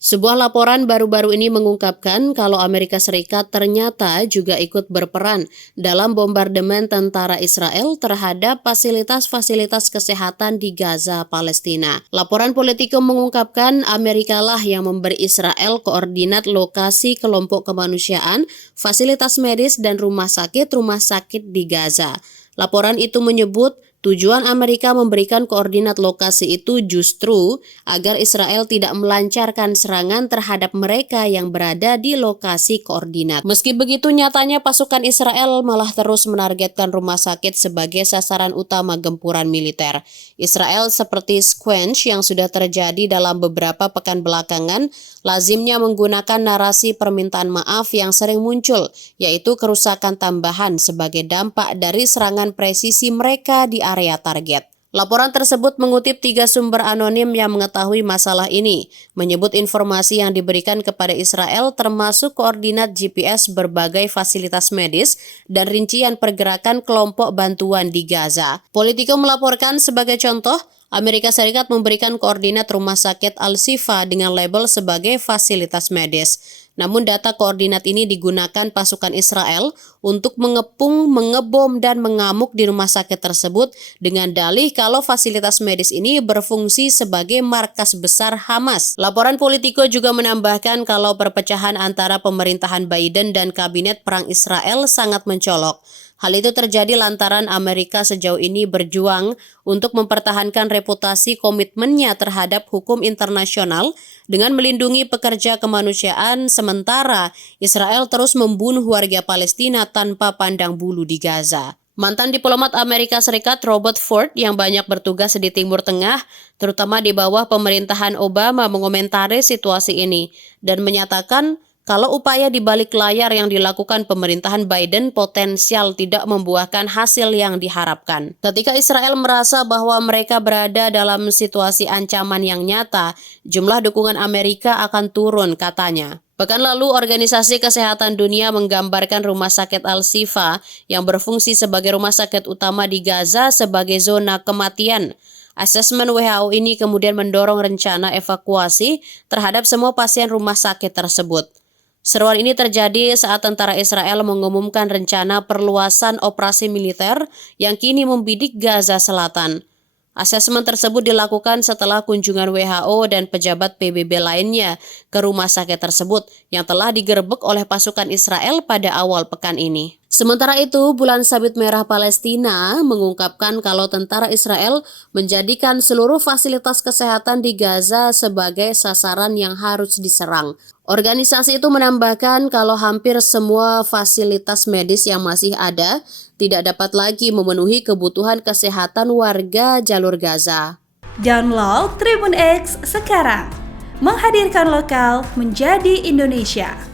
Sebuah laporan baru-baru ini mengungkapkan kalau Amerika Serikat ternyata juga ikut berperan dalam bombardemen tentara Israel terhadap fasilitas-fasilitas kesehatan di Gaza, Palestina. Laporan Politico mengungkapkan Amerika lah yang memberi Israel koordinat lokasi kelompok kemanusiaan, fasilitas medis, dan rumah sakit di Gaza. Laporan itu menyebut tujuan Amerika memberikan koordinat lokasi itu justru agar Israel tidak melancarkan serangan terhadap mereka yang berada di lokasi koordinat. Meski begitu, nyatanya pasukan Israel malah terus menargetkan rumah sakit sebagai sasaran utama gempuran militer. Israel seperti squench yang sudah terjadi dalam beberapa pekan belakangan, lazimnya menggunakan narasi permintaan maaf yang sering muncul, yaitu kerusakan tambahan sebagai dampak dari serangan presisi mereka di area target. Laporan tersebut mengutip 3 sumber anonim yang mengetahui masalah ini, menyebut informasi yang diberikan kepada Israel termasuk koordinat GPS berbagai fasilitas medis dan rincian pergerakan kelompok bantuan di Gaza. Politico melaporkan sebagai contoh, Amerika Serikat memberikan koordinat rumah sakit Al-Shifa dengan label sebagai fasilitas medis. Namun data koordinat ini digunakan pasukan Israel untuk mengepung, mengebom, dan mengamuk di rumah sakit tersebut dengan dalih kalau fasilitas medis ini berfungsi sebagai markas besar Hamas. Laporan Politico juga menambahkan kalau perpecahan antara pemerintahan Biden dan kabinet perang Israel sangat mencolok. Hal itu terjadi lantaran Amerika sejauh ini berjuang untuk mempertahankan reputasi komitmennya terhadap hukum internasional dengan melindungi pekerja kemanusiaan, sementara Israel terus membunuh warga Palestina tanpa pandang bulu di Gaza. Mantan diplomat Amerika Serikat Robert Ford yang banyak bertugas di Timur Tengah, terutama di bawah pemerintahan Obama, mengomentari situasi ini dan menyatakan kalau upaya di balik layar yang dilakukan pemerintahan Biden potensial tidak membuahkan hasil yang diharapkan. Ketika Israel merasa bahwa mereka berada dalam situasi ancaman yang nyata, jumlah dukungan Amerika akan turun, katanya. Pekan lalu, Organisasi Kesehatan Dunia menggambarkan rumah sakit Al-Shifa yang berfungsi sebagai rumah sakit utama di Gaza sebagai zona kematian. Asesmen WHO ini kemudian mendorong rencana evakuasi terhadap semua pasien rumah sakit tersebut. Seruan ini terjadi saat tentara Israel mengumumkan rencana perluasan operasi militer yang kini membidik Gaza Selatan. Asesmen tersebut dilakukan setelah kunjungan WHO dan pejabat PBB lainnya ke rumah sakit tersebut yang telah digerebek oleh pasukan Israel pada awal pekan ini. Sementara itu, Bulan Sabit Merah Palestina mengungkapkan kalau tentara Israel menjadikan seluruh fasilitas kesehatan di Gaza sebagai sasaran yang harus diserang. Organisasi itu menambahkan kalau hampir semua fasilitas medis yang masih ada tidak dapat lagi memenuhi kebutuhan kesehatan warga jalur Gaza. Download Tribun X sekarang, menghadirkan lokal menjadi Indonesia.